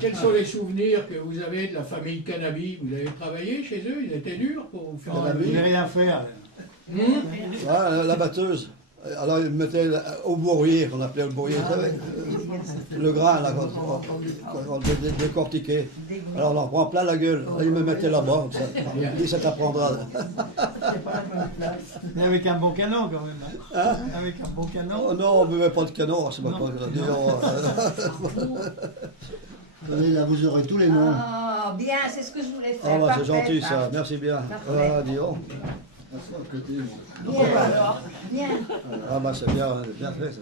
Quels sont les souvenirs que vous avez de la famille Canabi? Vous avez travaillé chez eux? Ils étaient durs pour vous faire Canabi. travailler? Vous n'avez rien faire. Ah, la batteuse. Alors, ils me mettaient au bourrier, qu'on appelait le bourrier, vous savez, le grain, là, quand on décortiquait. Alors, on en prend plein la gueule. Là, ils me mettaient là-bas, comme ça. Ils disaient, ça t'apprendra. Mais avec un bon canon, quand même. Hein? Avec un bon canon. Oh, non, on ne buvait pas de canon, c'est pas quoi. Allez, là, vous aurez tous les noms. Ah, bien, c'est ce que je voulais faire. Ah, bah, c'est Parfait, gentil, ça. parfait. Merci bien. Parfait. Ah, dis donc. Bien, alors. Bien. Ah, bah, c'est bien fait, ça.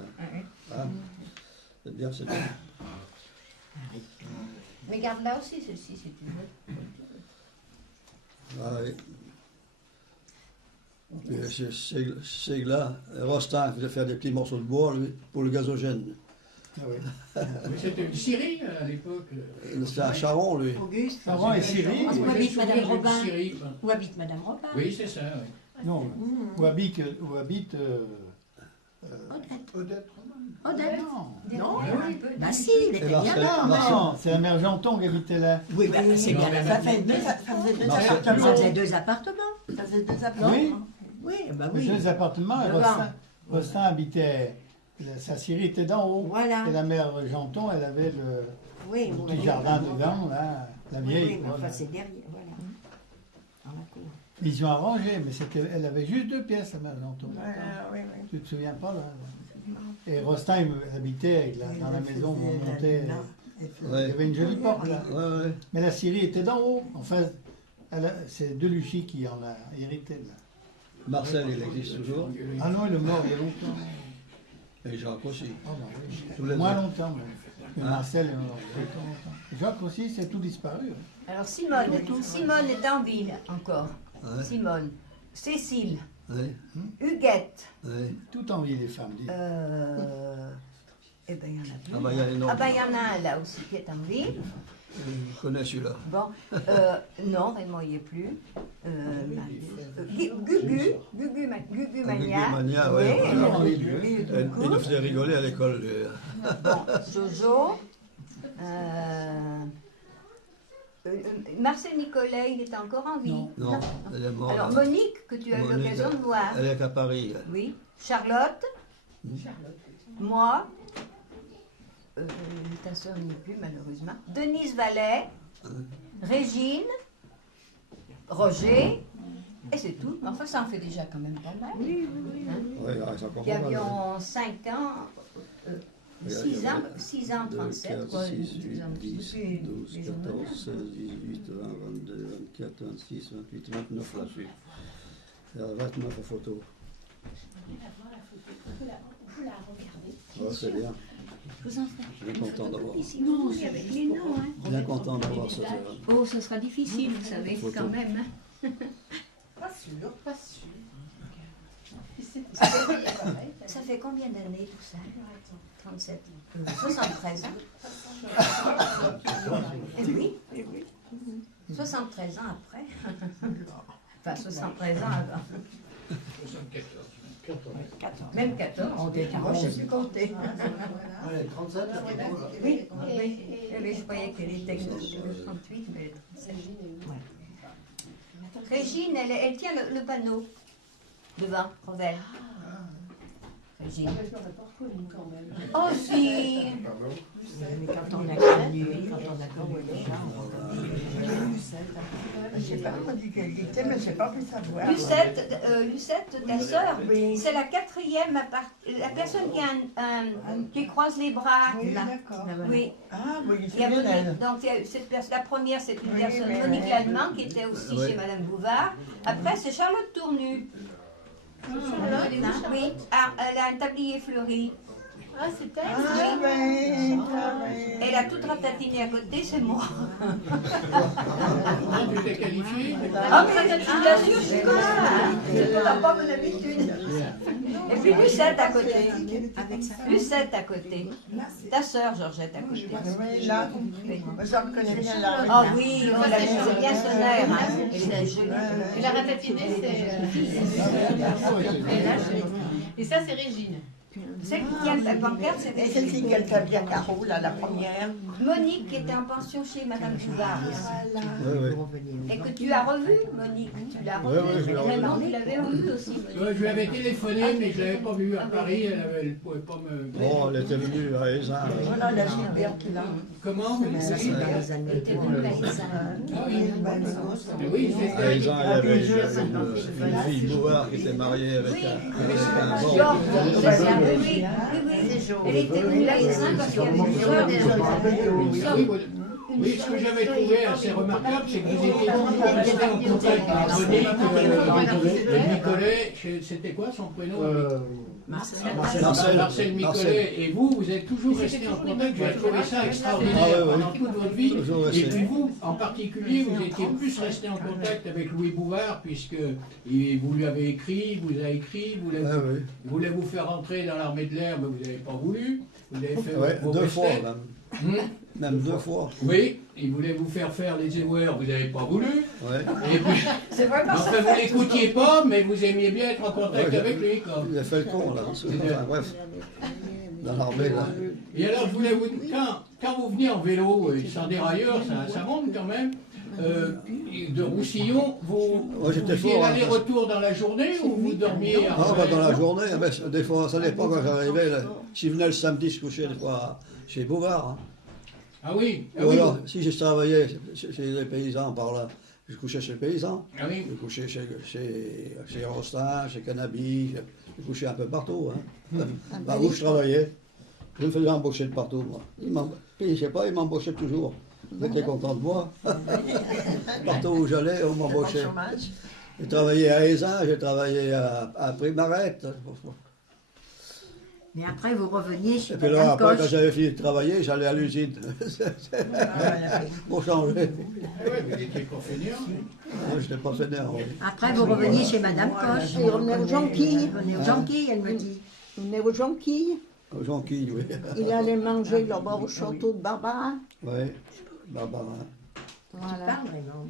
Ah, c'est bien, c'est bien. Mais garde là aussi, celle-ci, si tu veux. Ah, oui. Puis, Ségla, Rostin, qui faisait faire des petits morceaux de bois, lui, pour le gazogène. Ah oui. Mais c'était une scierie à l'époque. C'était un charron, lui. Auguste. Savon et Syrie. Où habite J'ai Madame souvenir d'une Robin? scierie, quoi. Où habite Madame Robin? Oui, c'est ça, oui. Non, où habite Odette. non. Non. Oui. Bah si, il était Et bien Marcel- là. Marcel- Non, c'est la mère Janton qui habitait là. Oui, bah c'est Non, bien. mais Ça maintenant- faisait deux Marcel- appartements. Ça faisait deux appartements. Ça faisait deux appartements. Oui, Oui, bah les oui. deux appartements, et Devant. Rostin habitait, sa scierie était d'en haut. Voilà. Et la mère Janton, elle avait Oui, le vous petit m'avez jardin dit. dedans, là, la Oui, vieille. oui, mais quoi, enfin là. c'est derrière, voilà. Dans la cour. Ils ont arrangé, mais elle avait juste 2 pièces, la mère Janton. Oui. Tu te souviens pas, là? Et Rostin, il habitait avec dans la maison où on montait. Il y Ouais. avait une jolie porte, là. Ouais. Mais la scierie était d'en haut. Enfin, c'est Deluchy qui en a hérité, là. Marcel, il existe toujours. Ah non, il est mort il y a longtemps. Et Jacques aussi. Ah bah oui. Tous les Moins deux. longtemps, même. Mais Ah. Marcel est mort il y a longtemps. Jacques aussi, c'est tout disparu. Alors, Simone est en ville encore. Ouais. Simone. Cécile. Ouais. Huguette. Ouais. Tout en vie, les femmes, dis. Eh bien, il y en a plus. Ah, bah, il y a les noms. Ah ben, il y en a un là aussi qui est en ville. Je connais celui-là. Bon, non, Raymond il n'y est plus. Gugu Mania. Mania, Oui, ouais. lui, Il nous faisait rigoler à l'école, lui. Bon, Jojo. Marcel Nicolet, il est encore en vie. Non, elle est morte. Alors Monique, que tu as eu Monique, l'occasion de voir. Elle est à Paris. Oui. Charlotte. Moi. Ta soeur n'y est plus malheureusement. Denise Vallet. Régine. Roger. Et c'est tout. Mais enfin, ça en fait déjà quand même pas mal. Oui, c'est encore Qui pas mal. avions 5 ans. 6 ans, 37. 4, 6, 8, 10, 12, 14, 16, 18, 20, 22, 24, 26, 28, 29 là-dessus. Il y a 29 photos. Oh, c'est bien. Je vous en ferai. Je suis content d'avoir. Non, c'est avec les noms, hein. Bien content d'avoir ça. Oh, ce sera difficile, vous savez, Photo. quand même. Hein. Pas sûr, pas sûr. Ça fait combien d'années tout ça 37. 73 ans. Eh oui. 73 ans après. Enfin, 73 ans avant. 74. Même 14. Moi, je ne sais plus compter. Allez, 37. Oui, oui, je croyais qu'elle était 38, mais 37. Régine, elle tient le panneau devant, Revel. Régine. Oh si. Mais quand on a connu, quand on a connu les gens, Je sais pas, on m'a dit qu'elle était, mais je n'ai pas pu savoir. Lucette, ta sœur, c'est la quatrième, la personne qui croise les bras. Oui, là. d'accord. Oui. Ah, oui, Il y c'est a bien Monique, elle. donc il y a la première c'est une Oui, personne, mais Monique elle- Lallemand, qui était aussi Oui. chez Madame Bouvard. Après c'est Charlotte Tournu. Oui, elle a un tablier fleuri. Ah, ben, Elle a tout ratatiné à côté, c'est moi. Tu t'es qualifié? Ah mais je t'assure, je suis comme ça. C'est pas mon habitude. Et puis Lucette à côté. Lucette à côté. Ta sœur Georgette à côté. oui, là, Oui. j'en connais bien là. Ah oui, on l'a c'est bien sonnaire. Hein. Elle est jolie. Et la ratatiner, c'est. Et là, et ça, c'est Régine. Celle qui tient la pancarte, Et c'était celle-ci qu'elle t'a bien Caro, là, la première. Monique qui était en pension chez Madame Bouvard. Oui, oui. Et que tu as revu, Monique. Tu l'as Oui, revu. oui, je l'ai revu. Vraiment, tu l'avais revu aussi, Monique. Ouais, je lui avais téléphoné, mais je ne l'avais pas vue à Paris. Elle ne pouvait pas me. Bon, elle était venue à Aisin. Voilà, la Gilbert qui l'a. Comment Ça, c'est dans les années. Elle était venue à Issa. Ah oui. Oui, À c'était. Aisin, il y avait une fille Bouvard qui était mariée avec un Georges, Bordeaux. oui, oui. Elle était venue à Issa parce qu'il y avait une sœur Oui, ce que j'avais trouvé assez remarquable, c'est que vous étiez toujours resté en contact avec Monique, Nicolet, c'était quoi son prénom Marcel Nicolet, et vous êtes toujours resté en contact, j'ai trouvé ça extraordinaire pendant toute votre vie, et puis vous, en particulier, vous étiez plus resté en contact avec Louis Bouvard, puisque vous lui avez écrit, vous a écrit, vous voulait vous faire entrer dans l'armée de l'air, mais vous n'avez pas voulu, vous avez fait vos 2 fois restes. même. Même 2 fois. Oui, il voulait vous faire faire les EWR, vous n'avez pas voulu. Ouais. Et puis, C'est vraiment enfin, vous l'écoutiez pas, mais vous aimiez bien être en contact avec lui. Quoi. Il a fait le con, là. Enfin, bref. Dans l'armée, là. Et alors, je voulais vous quand vous venez en vélo, sans dérailleur, ça monte quand même, de Roussillon, vous j'étais faisiez fort, hein, l'aller-retour dans la journée ou vous dormiez à Ah, bah, dans la journée, des fois, ça dépend quand j'arrivais. Si je venais le samedi, je couchais des fois chez Bouvard. Hein. Ah oui, Ou alors, si je travaillais chez les paysans par là, je couchais chez les paysans. Ah oui. Je couchais chez Rostin, chez Canabi, je couchais un peu partout. Hein. Là où je travaillais, je me faisais embaucher de partout, moi. Je sais pas, ils m'embauchaient toujours. Ils étaient contents de moi. Partout où j'allais, on m'embauchait. J'ai travaillé à Aisin, j'ai travaillé à Primarette. Mais après, vous reveniez chez Et puis là, Madame après, quand Coche. j'avais fini de travailler, j'allais à l'usine. Pour changer. Ah ouais, vous étiez pas fainéant. Moi, je n'étais pas fainéant. Après, vous reveniez chez Madame Coche. Il revenait aux jonquilles. Vous venez aux jonquilles, elle me dit. Il venait aux jonquilles. Jonquille, oui. Il allait manger là-bas au château de Barbara. Oui, Barbara. Tu parles vraiment.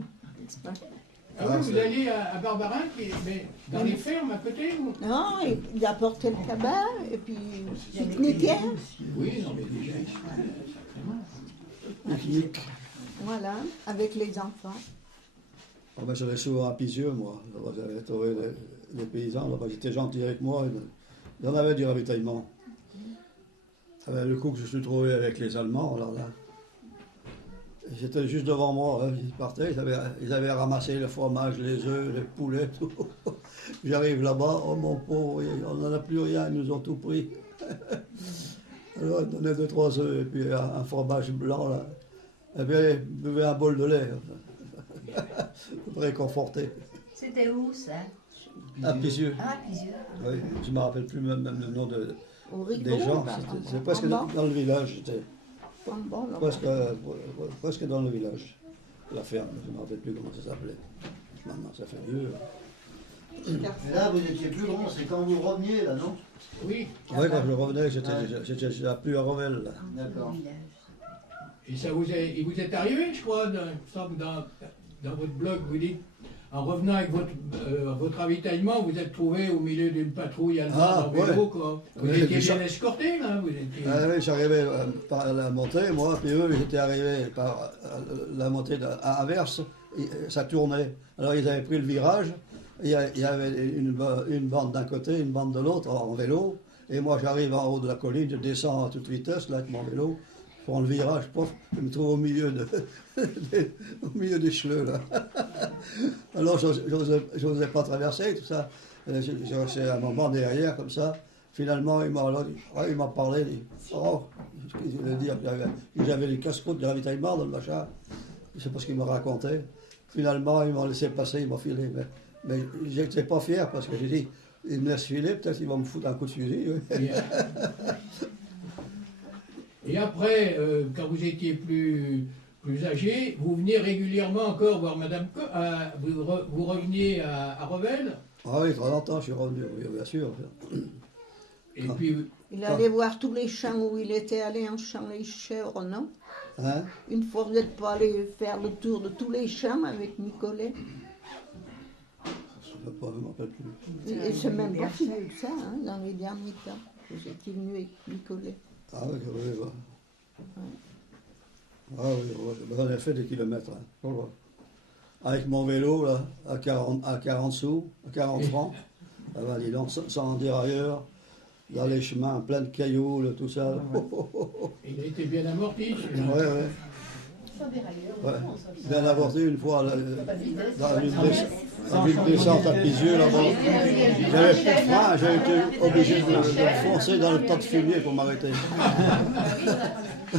Ah oui, vous alliez à Barbarin, mais dans les fermes à côté ou... Non, il apportait le cabas et puis il pique-niquait. Oui, non, mais déjà, Pique-nique. Voilà, avec les enfants. Oh, ben, j'allais souvent à Pisieux, moi. J'avais trouvé des paysans, là-bas, ils étaient gentils avec moi. Il y en avait du ravitaillement. Le coup que je suis trouvé avec les Allemands, alors là, j'étais juste devant moi, hein, ils partaient, ils avaient ramassé le fromage, les œufs, les poulets, tout. J'arrive là-bas, oh mon pauvre, on n'en a plus rien, ils nous ont tout pris. Alors ils donnaient 2-3 œufs et puis un fromage blanc là. Et puis ils buvaient un bol de lait. Réconforté. C'était où ça? À Pisieux. Ah, Pisieux. Oui, je ne me rappelle plus même le nom Au Rigaud, des gens. là, C'est presque en bas. dans le village. C'était En bas, là. presque dans le village. La ferme, je ne me rappelle plus comment ça s'appelait. Maintenant, ça fait vieux. Et là, vous étiez plus grand, c'est quand vous reveniez, là, non? oui. Oui, quand je revenais, j'étais déjà plus à Revel. Là. D'accord. Et il vous est arrivé, je crois, dans votre blog, vous dites, en revenant avec votre ravitaillement, vous êtes trouvé au milieu d'une patrouille allemande en vélo, quoi. Vous Oui, étiez ça- bien escorté, là, vous étiez... Ah oui, j'arrivais par la montée, moi, puis eux, ils étaient arrivés par la montée à Anvers, ça tournait. Alors ils avaient pris le virage, il y avait une bande d'un côté, une bande de l'autre en vélo, et moi j'arrive en haut de la colline, je descends à toute vitesse là avec mon vélo, je prends le virage, pof, je me trouve au milieu au milieu des cheleux là. Alors j'osais pas traverser tout ça, j'ai resté un moment derrière comme ça. Finalement, il m'a parlé, il voulait dire que j'avais les casse-croûtes de ravitaillement dans le machin. Je ne sais pas ce qu'il m'a raconté. Finalement, ils m'ont laissé passer, ils m'ont filé. Mais j'étais pas fier parce que j'ai dit, ils me laissent filer, peut-être qu'ils vont me foutre un coup de fusil. Oui. Et après, quand vous étiez plus âgé, vous veniez régulièrement encore voir Madame vous reveniez à Revel, Ah oui, très longtemps, je suis revenu, oui, bien sûr. et puis... Il allait voir tous les champs où il était allé en champ les chèvres, non? Hein? Une fois, vous n'êtes pas allé faire le tour de tous les champs avec Nicolet? Je ne me rappelle plus. Et c'est même pas fini que ça, hein, dans les derniers temps. Vous étiez venu avec Nicolet. Ah oui, oui, oui. Ah oui, oui. On a fait des kilomètres. Hein. Voilà. Avec mon vélo, là, à 40 sous, à 40 francs. Ah ben, dis donc, sans dérailleur, dans les chemins, plein de cailloux, là, tout ça. Il a été bien amorti, celui-là. Oui, oui. Ouais. Bien avorté une fois là, dans une descente à Pisieux là-bas. J'avais plus de frein, j'ai été obligé de foncer dans le tas de fumier pour m'arrêter.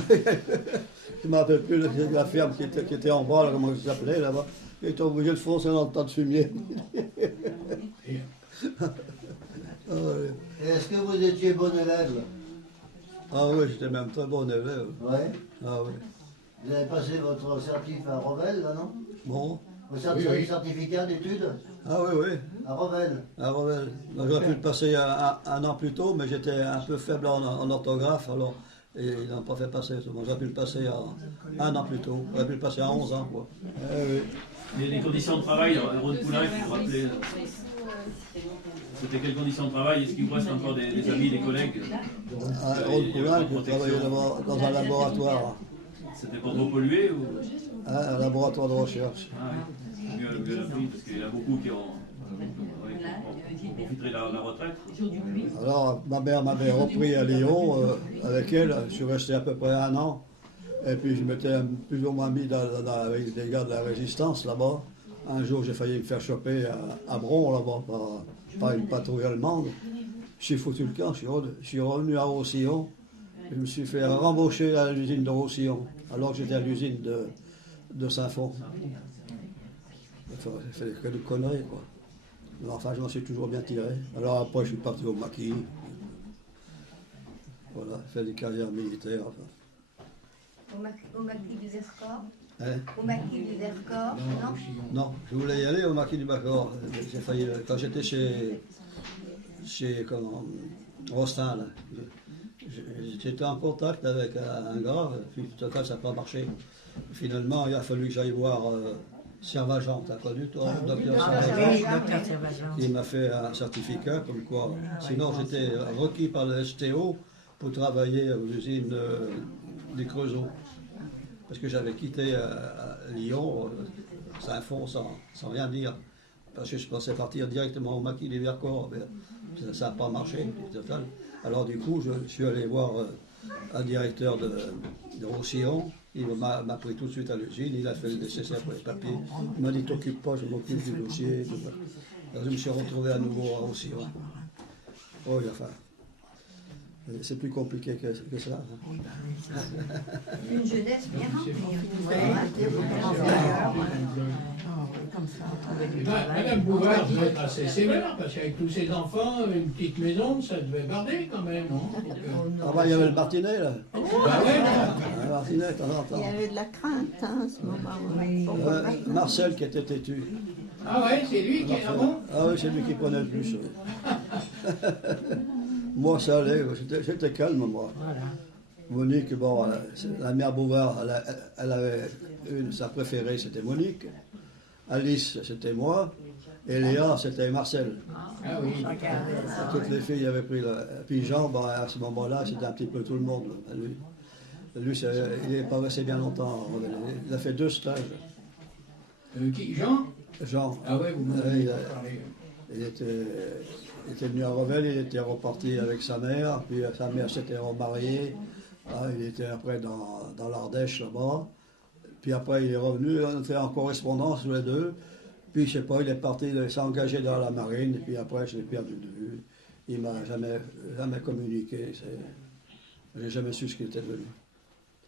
Je ne me rappelle plus la ferme qui était en bas, là, comment ça s'appelait là-bas. J'étais obligé de foncer dans le tas de fumier. Est-ce que vous étiez bon élève? Ah oui, j'étais même très bon élève. Ouais. Ah oui. Vous avez passé votre certif à Revel, là, non? Bon. Votre certificat d'études? Ah oui, oui. À Revel. À Revel. J'aurais pu le passer un an plus tôt, mais j'étais un peu faible en orthographe, alors ils n'ont pas fait passer. J'aurais pu le passer un an plus tôt. J'aurais pu le passer à 11 ans, quoi. Oui. Les conditions de travail, Rhône Poulain, il faut rappeler. C'était quelles conditions de travail? Est-ce qu'il vous reste encore des amis, des collègues? Rhône Poulain, je travaillais dans un laboratoire. C'était pas trop pollué ou... Un laboratoire de recherche. Ah oui, mieux la prise, parce qu'il y en a beaucoup qui ont profité de la retraite. Alors, ma mère m'avait repris à Lyon avec elle. Je suis resté à peu près un an. Et puis, je m'étais plus ou moins mis avec des gars de la résistance là-bas. Un jour, j'ai failli me faire choper à Bron là-bas par une patrouille allemande. J'ai foutu le camp. Je suis revenu à Roussillon. Je me suis fait rembaucher à l'usine de Roussillon, alors que j'étais à l'usine de Saint-Fond. J'ai fait que de conneries, quoi. Mais enfin, je m'en suis toujours bien tiré. Alors après, je suis parti au maquis. Voilà, j'ai fait des carrières militaires. Enfin. Au maquis du Vercors? Hein? Au maquis du Vercors, non? Non, je voulais y aller au maquis du Vercors. J'ai failli, quand j'étais chez Rostin, là. J'étais en contact avec un gars, puis tout à fait ça n'a pas marché. Finalement, il a fallu que j'aille voir Servagent, t'as connu toi, docteur Servagent? Il m'a fait un certificat comme quoi. Sinon, j'étais requis par le STO pour travailler aux usines des Creusot. Parce que j'avais quitté Lyon, Saint-Fond, sans rien dire. Parce que je pensais partir directement au maquis des Vercors. Ça n'a pas marché, total. Alors du coup, je suis allé voir un directeur de Roussillon. Il m'a pris tout de suite à l'usine, il a fait le nécessaire pour les papiers. Il m'a dit, t'occupe pas, je m'occupe du dossier. Alors, je me suis retrouvé à nouveau à Roussillon. Oh, enfin, c'est plus compliqué que ça. Hein. Une jeunesse bien remplie. Madame Bouvard devait être assez sévère, parce qu'avec tous ses enfants, une petite maison, ça devait barder quand même, non? Ah bah il y avait le Martinet là. Bah ouais, Le Martinet, de temps en temps. Il y avait de la crainte, hein, à ce moment-là. Marcel qui était têtu. Ah ouais, c'est lui qui est là bon? Ah oui, c'est lui qui prenait le plus. Moi, ça allait, j'étais calme, moi. Monique, bon, la mère Bouvard, elle avait sa préférée, c'était Monique. Alice, c'était moi. Et Léa, c'était Marcel. Ah oui. Toutes les filles avaient pris Puis Jean, bon, à ce moment-là, c'était un petit peu tout le monde. Lui il n'est pas resté bien longtemps. Il a fait 2 stages. Qui, Jean? Jean. Ah ouais, vous m'avez parlé. Il était venu à Revel, il était reparti avec sa mère, puis sa mère s'était remariée. Il était après dans l'Ardèche là-bas. Puis après, il est revenu, on était en correspondance tous les deux. Puis, je sais pas, il est parti, il s'est engagé dans la marine. Et puis après, je l'ai perdu de vue. Il m'a jamais communiqué. J'ai jamais su ce qu'il était devenu.